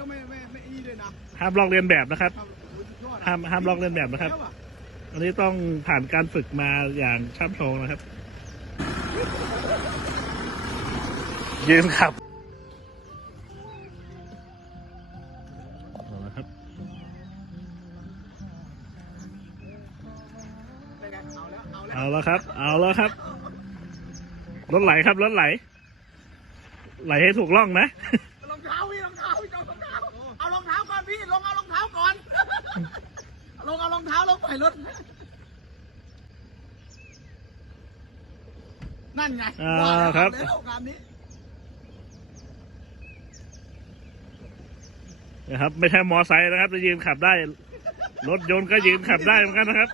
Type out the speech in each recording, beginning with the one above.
แล้วไม่ไม่ไม่อีเลยนะห้ามลอกเลียนแบบนะครับ ครับโอ้โหสุดยอดอะห้ามห้ามลอกเลียนแบบนะครับ แล้วอะอันนี้ต้องผ่านการฝึกมาอย่างช่ำชองนะครับ ยืนขับเอาละครับ เป็นไงเอาแล้วเอาแล้วเอาแล้วครับ เอาแล้วครับ รถไหลครับ รถไหล ไหลให้ถูกล่องนะ รองเท้าพี่รอง ลงเอารองเท้าลงปล่อยรถ นั่นไงอ่าว่าแล้วครับเอาแล้วงานนี้ นะครับไม่ใช่มอไซค์นะครับ จะยืนขับได้ รถยนต์ก็ยืนขับได้เหมือนกันนะครับ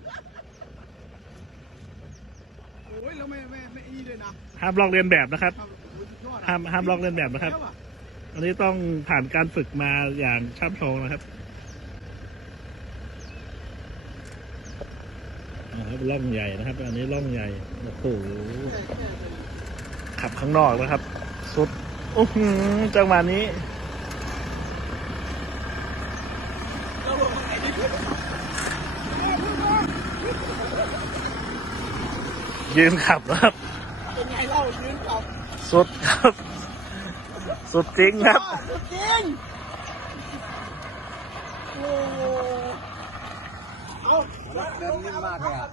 โอ้ยแล้วไม่ไม่ไม่อีเลยนะห้ามลอกเลียนแบบนะครับ ครับโอ้โหสุดยอดอะห้ามห้ามลอกเลียนแบบนะครับ แล้วอะอันนี้ต้องผ่านการฝึกมาอย่างช่ำชองนะครับ นะครับล่องใหญ่นะครับ อันนี้ล่องใหญ่โอ้โหขับข้างนอกนะครับ สุดโอ้โหจังหวะนี้ยืนขับนะครับเป็นไงเล่ายืนขับ สุดครับ สุดจริงครับอ้าวสุดจริงโอ้โหเอา เดินมมากเลยอะ